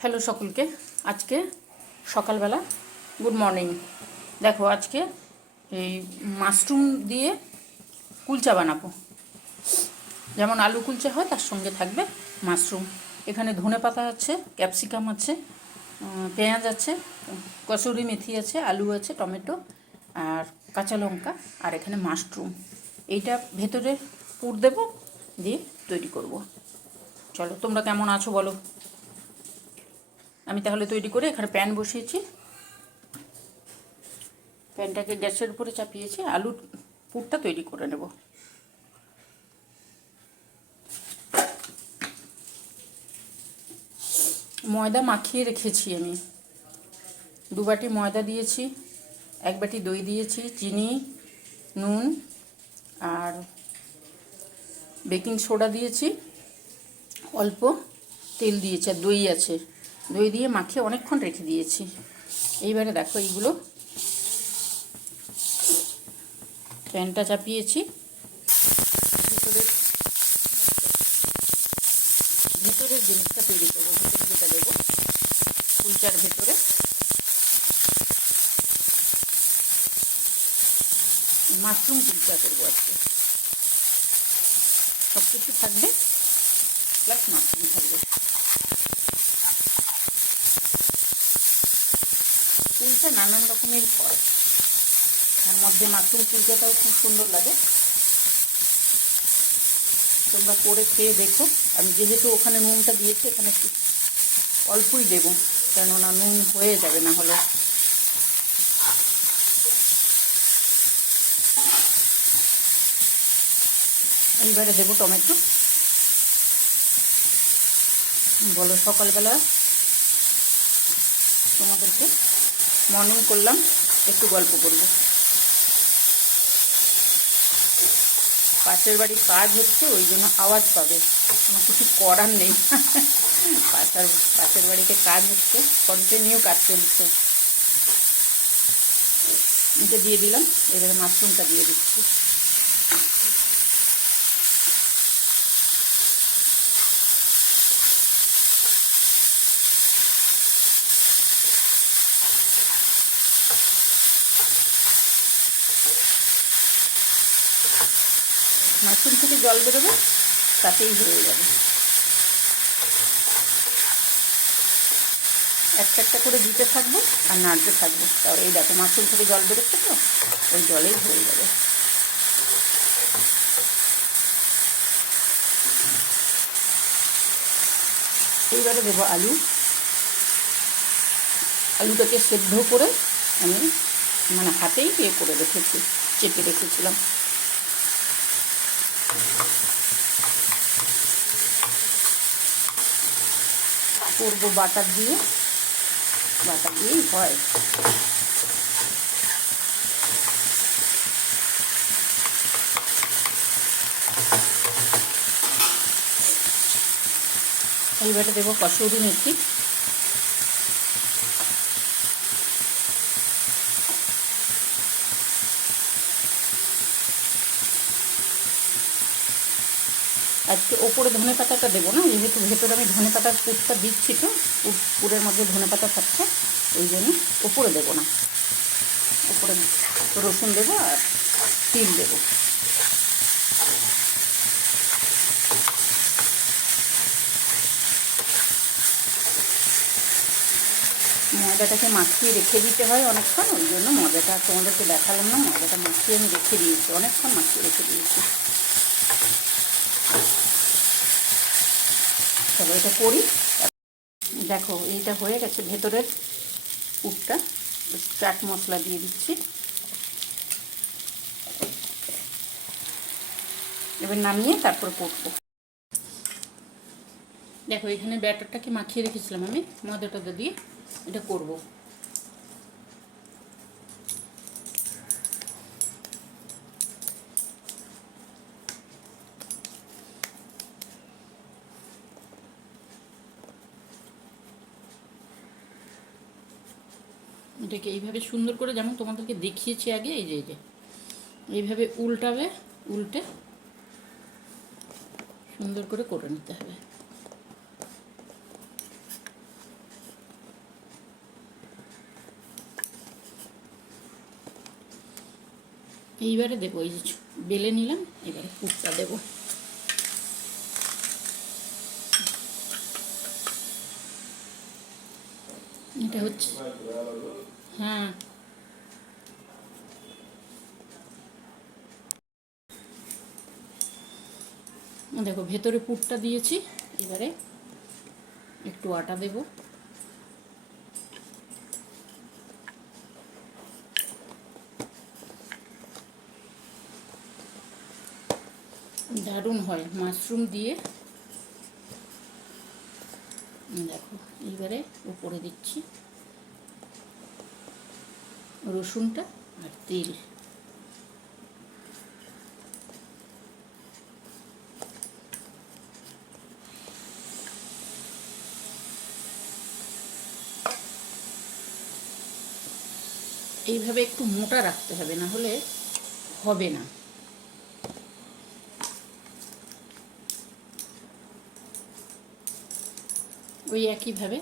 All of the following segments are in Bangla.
হ্যালো সকলকে। আজকে সকালবেলা গুড মর্নিং দেখো আজকে এই মাশরুম দিয়ে কুলচা বানাবো। যেমন আলু কুলচা হয়, তার সঙ্গে থাকবে মাশরুম এখানে ধনে পাতা আছে ক্যাপসিকাম আছে পেঁয়াজ আছে, কসুরি মেথি আছে, আলু আছে, টমেটো আর কাঁচা লঙ্কা, আর এখানে মাশরুম এইটা ভেতরে পুর দেবো, দিয়ে তৈরি করব। চলো, তোমরা কেমন আছো বলো? আমি তাহলে তৈরি করে এখানে প্যান বসিয়েছি। প্যানটাকে গ্যাসের উপরে চাপিয়েছি, আলুর পুরটা তৈরি করে নেব। ময়দা মাখিয়ে রেখেছি আমি। দু বাটি ময়দা দিয়েছি, এক বাটি দই দিয়েছি, চিনি, নুন আর বেকিং সোডা দিয়েছি। অল্প তেল দিয়েছি, আর দই আছে। দই দিয়ে মাখিয়ে অনেকক্ষণ রেখে দিয়েছি। এইবারে দেখো এইগুলো। প্যানটা চাপিয়েছি। ভেতরের ভেতরের জিনিসটা তৈরি করব, ভেতরে যেটা দেবো, কুলচার ভেতরে। মাশরুম কুলচা করব আজকে। সব কিছু থাকবে প্লাস মাশরুম থাকবে। কুলচা নানান রকমের হয় তার মধ্যে মাশরুম কুলচাটাও খুব সুন্দর লাগে। তোমরা করে খেয়ে দেখো। আমি যেহেতু ওখানে নুনটা দিয়েছি, এখানে একটু অল্পই দেবো, কেননা নুন হয়ে যাবে না হলে। এইবারে দেবো টমেটো। বলো, সকালবেলা তোমাদেরকে মর্নিং করলাম, একটু গল্প করব। পাশের বাড়ির কাজ হচ্ছে, ওই জন্য আওয়াজ পাবে। আমার কিছু করার নেই। পাশের পাশের বাড়িতে কাজ হচ্ছে কন্টিনিউ কাজ চলছে। এটা দিয়ে দিলাম, এবারে মাশরুমটা দিয়ে দিচ্ছি। মাশরুম থেকে জল বেরোবে, তাতেই হয়ে যাবে। একটা একটা করে দিতে থাকব আর নাড়তে থাকব। তাও এই দেখো মাশরুম থেকে জল বেরোচ্ছে তো, ওই জলেই হয়ে যাবে। এইবারে দেবো আলু। আলুটাকে সেদ্ধ করে আমি মানে হাতেই ইয়ে করে রেখেছি, চেপে রেখেছিলাম। করব বাটার দিয়ে। বাটার দিয়েই হয়। এইবারে দেবো মেথি। আজকে ওপরে ধনে পাতাটা দেবো না যেহেতু ভেতরে আমি ধনে পাতার পুরটা দিচ্ছি তো পুর- পুরের মধ্যে ধনে পাতা থাকছে ওই জন্য ওপরে দেবো না। ওপরে রসুন দেবো আর তিল দেবো। ময়দাটাকে মাখিয়ে রেখে দিতে হয় অনেকক্ষণ, ওই জন্য ময়দাটা তোমাদেরকে দেখালাম না, ময়দাটা মাখিয়ে আমি রেখে দিয়েছি, অনেকক্ষণ মাখিয়ে রেখে দিয়েছি। চলো এটা করি। দেখো, এইটা হয়ে গেছে ভেতরের পুরটা চাট মশলা দিয়ে দিচ্ছি। এবার নামিয়ে তারপর করব। দেখো, এখানে ব্যাটারটাকে মাখিয়ে রেখেছিলাম আমি মদে টদে দিয়ে। এটা করব। এটাকে এইভাবে সুন্দর করে যেমন তোমাদেরকে দেখিয়েছি আগে, এই যে এই যে, এইভাবে উল্টাবে, উল্টে সুন্দর করে করে নিতে হবে। এইবারে দেবো, এই যে বেলে নিলাম, এবারে পুরটা দেবো। হ্যাঁ দেখো, ভেতরে পুরটা দিয়েছি, এবারে একটু আটা দেবো। দারুণ হয় মাশরুম দিয়ে। দেখো এইবারে উপরে দিচ্ছি। রসুনটা আর তেল। এইভাবে একটু মোটা রাখতে হবে না হলে হবে না। ওই একইভাবে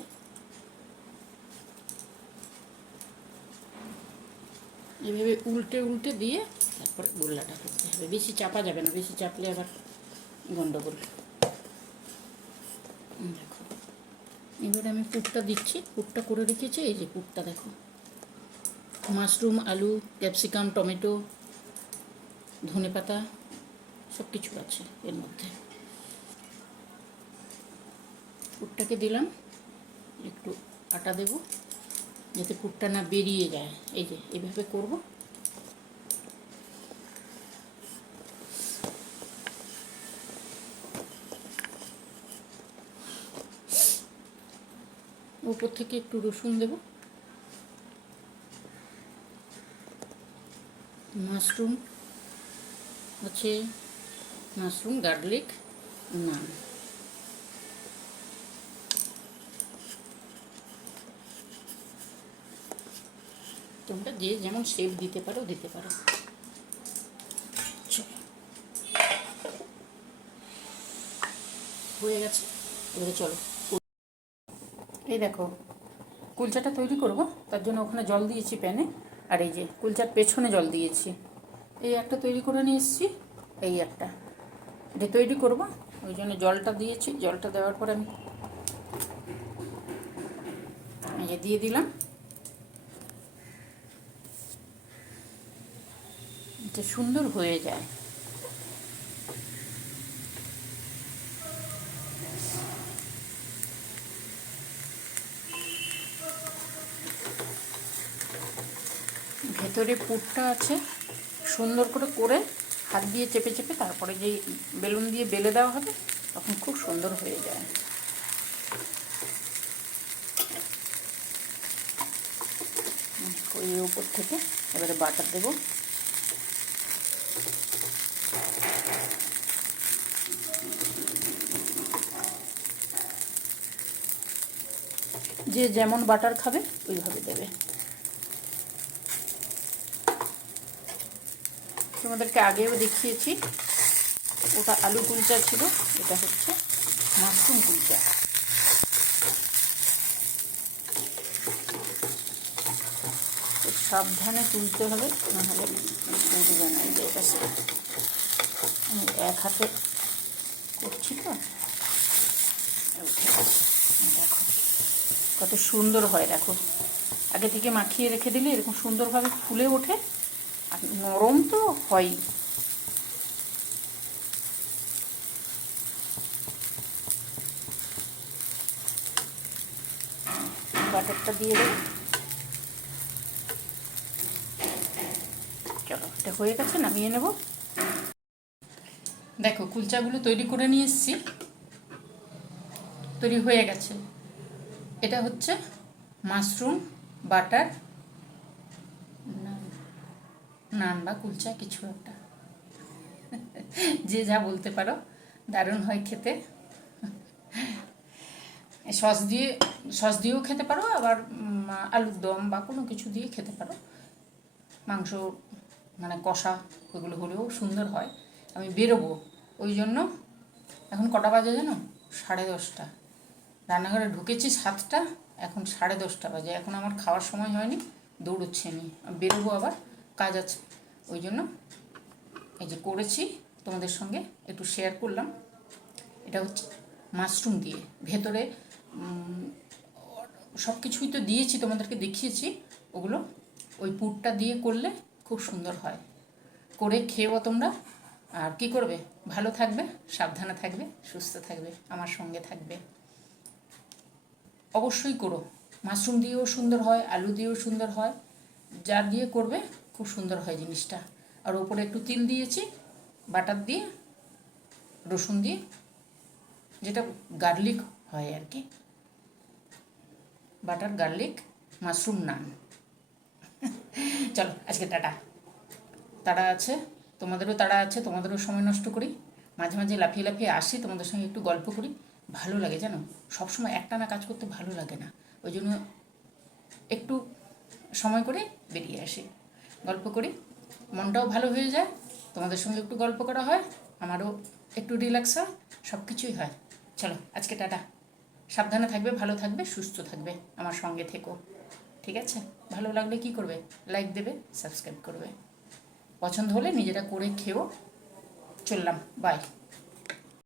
এভাবে উল্টে উল্টে দিয়ে তারপরে গোল্লাটা করতে হবে। বেশি চাপা যাবে না, বেশি চাপলে আবার গন্ডগোল। দেখো। এবারে আমি পুরটা দিচ্ছি, পুরটা করে রেখেছি, এই যে পুরটা দেখো। মাশরুম, আলু, ক্যাপসিকাম, টমেটো, ধনে পাতা সব কিছু আছে এর মধ্যে। পুরটাকে দিলাম, একটু আটা দেব। যাতে পুরটা না বেরিয়ে যায়। এই যে এইভাবে করব। উপর থেকে একটু রসুন দেব। মাশরুম আছে, মাশরুম, গার্লিক, নান। তোমরা যে যেমন শেপ দিতে পারো দিতে পারো। হয়ে গেছে? এবারে চলো। এই দেখো কুলচাটা তৈরি করব তার জন্য ওখানে জল দিয়েছি প্যানে। আর এই যে কুলচার পেছনে জল দিয়েছি। এই একটা তৈরি করে নিয়ে এসেছি এই একটা। এটা তৈরি করব ওই জন্য জলটা দিয়েছি। জলটা দেওয়ার পর আমি এই যে দিয়ে দিলাম। এটা সুন্দর হয়ে যায়। ভেতরে পুরটা আছে, সুন্দর করে করে হাত দিয়ে চেপে চেপে তারপরে যেই বেলুন দিয়ে বেলে দেওয়া হবে, তখন খুব সুন্দর হয়ে যায়। ওই উপর থেকে এবারে বাটার দেবো। যে যেমন বাটার খাবে, ওইভাবে দেবে। তোমাদেরকে আগেও দেখিয়েছি, ওটা আলু কুলচা ছিল, এটা হচ্ছে মাশরুম কুলচা। সাবধানে তুলতে হবে নাহলে তুলবে না এই এটা আমি এক হাতে করছি তো দেখো। কত সুন্দর হয়, দেখো। আগে থেকে মাখিয়ে রেখে দিলে এরকম সুন্দরভাবে ফুলে ওঠে, আর নরম তো হয় বাটারটা দিয়ে দেব। চলো, এটা হয়ে গেছে, নামিয়ে নেব। দেখো, কুলচাগুলো তৈরি করে নিয়ে এসেছি। তৈরি হয়ে গেছে। এটা হচ্ছে মাশরুম, বাটার, নান বা কুলচা, কিছু একটা। যে যা বলতে পারো, দারুণ হয় খেতে। সস দিয়ে, সস দিয়েও খেতে পারো, আবার আলুর দম বা কোনো কিছু দিয়ে খেতে পারো। মাংস মানে কষা ওগুলো হলেও সুন্দর হয়। আমি বেরোবো, ওই জন্য এখন কটা বাজে জানো? সাড়ে দশটা। রান্নাঘরে ঢুকেছি সাতটা, এখন সাড়ে দশটা বাজে। এখন আমার খাওয়ার সময় হয়নি, দৌড়চ্ছি আমি। বেরোবো আবার, কাজ আছে। ওই জন্য এই যে করেছি, তোমাদের সঙ্গে একটু শেয়ার করলাম। এটা হচ্ছে মাশরুম দিয়ে। ভেতরে সব কিছুই তো দিয়েছি, তোমাদেরকে দেখিয়েছি। ওগুলো ওই পুরটা দিয়ে করলে খুব সুন্দর হয়। করে খেয়েও তোমরা। আর কি করবে? ভালো থাকবে, সাবধানে থাকবে, সুস্থ থাকবে, আমার সঙ্গে থাকবে। অবশ্যই করো। মাশরুম দিয়েও সুন্দর হয়, আলু দিয়েও সুন্দর হয় যা দিয়ে করবে খুব সুন্দর হয় জিনিসটা। আর ওপরে একটু তিল দিয়েছি, বাটার দিয়ে, রসুন দিয়ে, যেটা গার্লিক হয় আর কি। Butter, garlic, mushroom naan. চলো, আজকে টাটা। তাড়া আছে, তোমাদেরও তাড়া আছে, তোমাদেরও সময় নষ্ট করি। মাঝে মাঝে লাফিয়ে লাফিয়ে আসি, তোমাদের সঙ্গে একটু গল্প করি। ভালো লাগে জানো? সবসময় একটানা কাজ করতে ভালো লাগে না। ওই জন্য একটু সময় করে বেরিয়ে আসি। গল্প করি। মনটাও ভালো হয়ে যায়। তোমাদের সঙ্গে একটু গল্প করা হয়। আমারও একটু রিল্যাক্স হয়। সব কিছুই হয়। চলো, আজকে টাটা। সাবধানে থাকবে, ভালো থাকবে, সুস্থ থাকবে আমার সঙ্গে থেকো। ঠিক আছে? ভালো লাগলে কি করবে? লাইক দেবে সাবস্ক্রাইব করবে। পছন্দ হলে নিজেরা করে খেয়েও চললাম। বাই